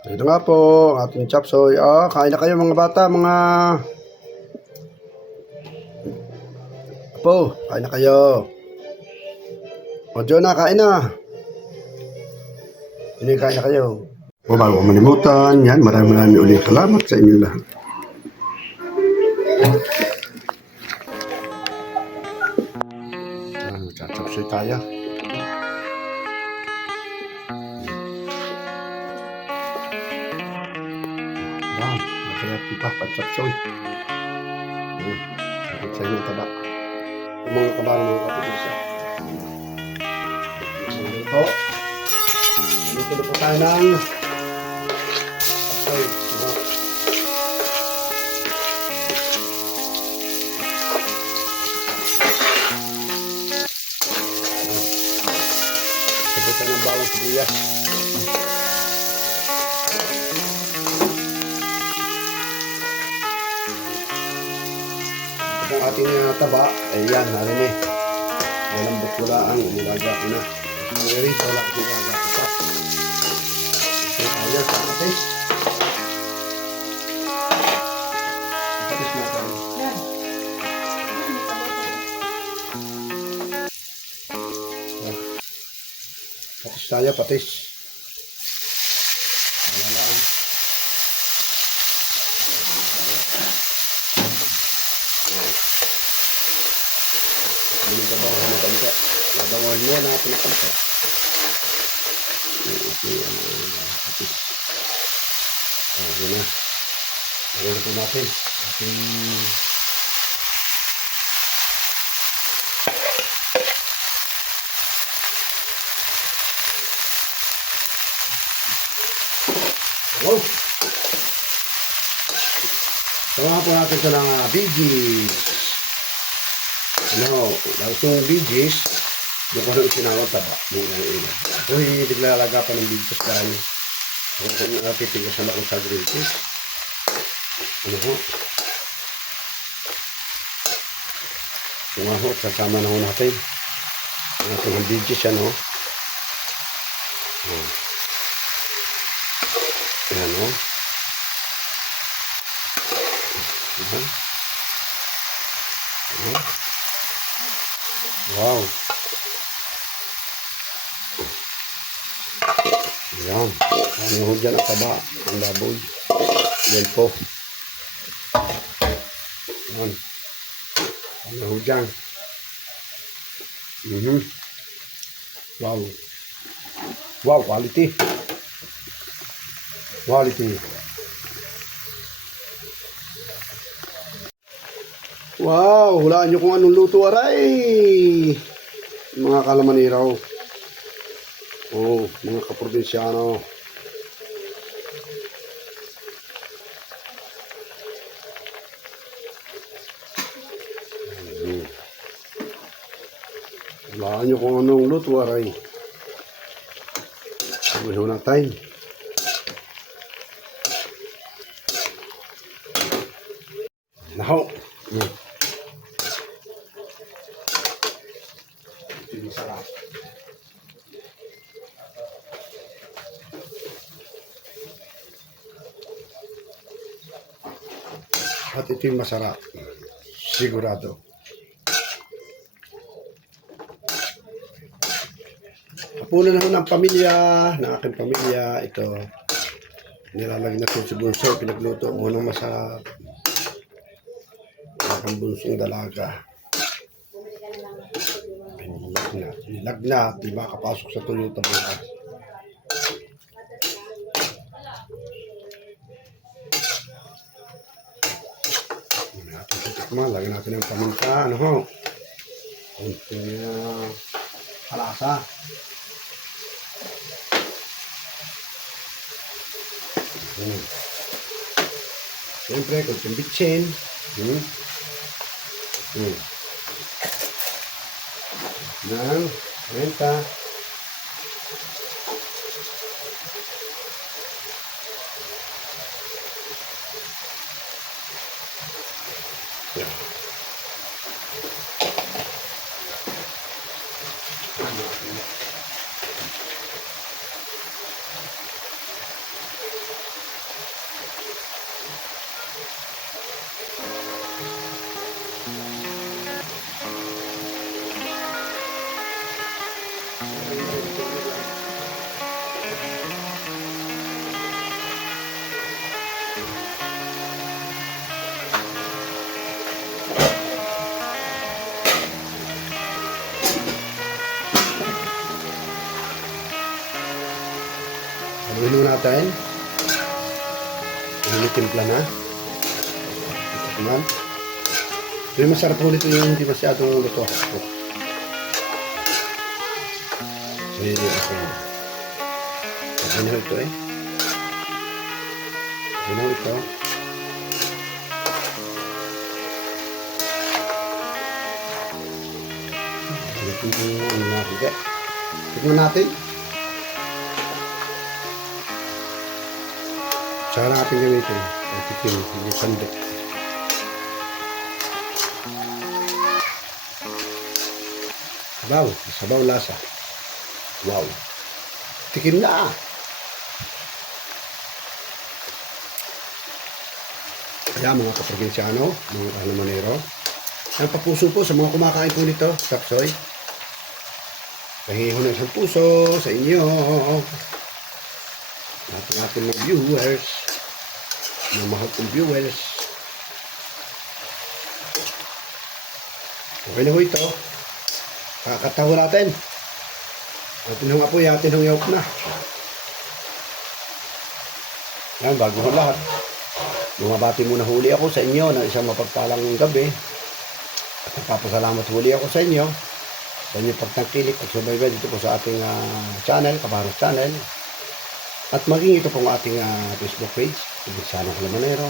Ito nga po, ating chop suey. Kain na kayo mga bata, mga apo, kain na kayo. O, Jonah, kain na. Kain na kayo. O, bago malimutan, yan, maraming ulit salamat sa inyo lahat. Chop suey tayo. Yan, masaya pipa, chop suey. Sakit sa inyo taba. Yung mga kabang mga kapitisa. Dito. Dito na po tayo ng chop suey. Sabutan ng bawang sibuyas. Ito ang ating taba. Ayan, narin eh. Malambot ko lang. Umilaga ko na. Ngayon, wala ko umilaga ko pa. Ito tayo sa katis. Katis na tayo. Patis tayo, patis. Malalaan. Ini ka ba ang hamagan ka? Labangon mo na pinakanta. Ito yung patis. Yun na. Meron po natin. Ating wow! Samahan po natin ito ng BGs. Itong BGs, doon ko lang sinawag taba. Ako naglalaga pa ng BGs dahil ako napitigasan ako sa green fish. Sasama na ho natin. Ang BGs yan, Ayan, Wow. Ayan. Ano ho dyan ang taba? Ang baboy. Yan po. Ayan. Ano ho dyan? Wow. Wow, quality. Quality. Wow, hulaan nyo kung anong luto aray. Mga kalamaniraw. Mga kaprobinsyano. Hulaan nyo kung anong luto aray. Sabihin na tayo. Now, ito yung sarap. At ito yung masarap. Sigurado. Hapunan na ng pamilya, ng aking pamilya. Ito, nilalagyan natin si Bunso. Pinagluto mo ng masarap. Ang bunsong dalaga. Nilagnat, di ba kapasok sa Toyota bukas. Lagyan natin ang paminta, kunting halasa. Siyempre, kunting bitsin. Ng renta. natin. Tinitimpla na. Ito naman. Ito yung masarap ulit yung hindi masyadong luto. Okay. Okay na ito eh. Okay na ito. Ito yung nakiga. Tignan natin. Saka natin gamitin. Tikim, hindi sando. Sabaw lasa. Wow. Tikim na. Kaya mga kaprobensyano, mga Alamanero, ang papuso po sa mga kumakain po nito, Chopsoy. Pahingi ko ng isang puso sa inyo. Natin mga viewers, mga mahal kong viewers. Okay na ho ito. Kakatawa natin. Atin hong apoy, atin hong yawk na. Yan, bago ko lahat. Bumabati muna huli ako sa inyo ng isang mapagpalang gabi. At nagpapasalamat huli ako sa inyo. Sa inyong pagtangkilik at subaybay dito po sa ating channel, Kabaros Channel. At maging ito pong ating Facebook page, Probensyano Alamanero.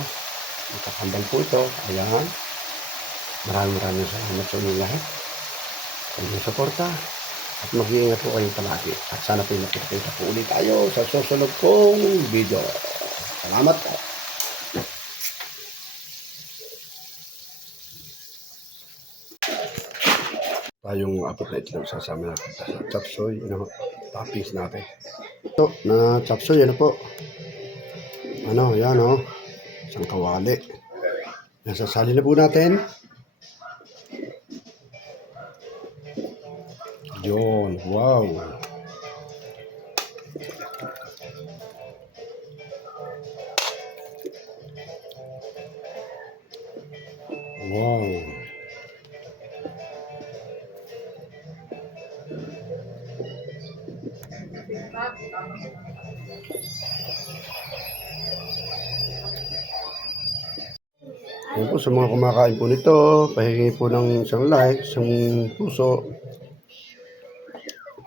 Nakakambal po ito. Ayan. Maraming salamat sa inyo lahat. Sa inyong suporta. At mag-iingat po kayong palagi. At sana po nakikita po ulit tayo sa susunod kong video. Salamat po. Tayong apat na itlog sasama natin sa chopsoy, toppings natin. Ito na chopsoy, ano po? Ano, yan o. Isang kawali. Yan, sasali na po natin. Yun, wow. Wow. Yan po sa mga kumakain po nito, pahingi po ng isang like, isang puso.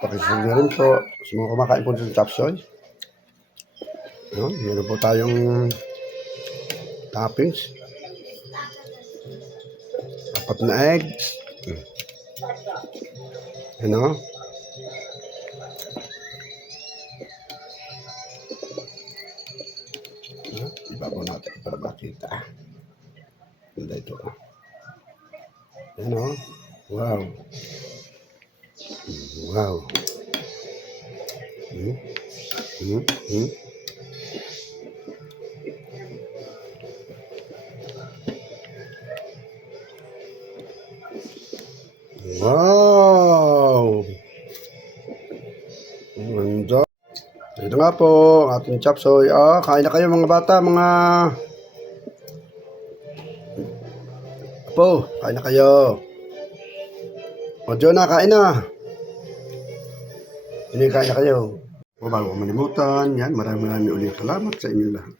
Pakisusunod na rin po sa mga kumakain po ng chopsoy. Meron po tayong toppings. 4 na eggs. Ano? Ibabaw natin para makita. Ganda ito. Ano? Wow. Wow. Wow! Ganda. Ito nga po, ating chopsoy. Kain na kayo mga bata, mga... Apo, kain na kayo. O, Jonah, kain na. Kain na kayo. O, bago ko malimutan, yan, maraming ulit salamat sa inyo lahat.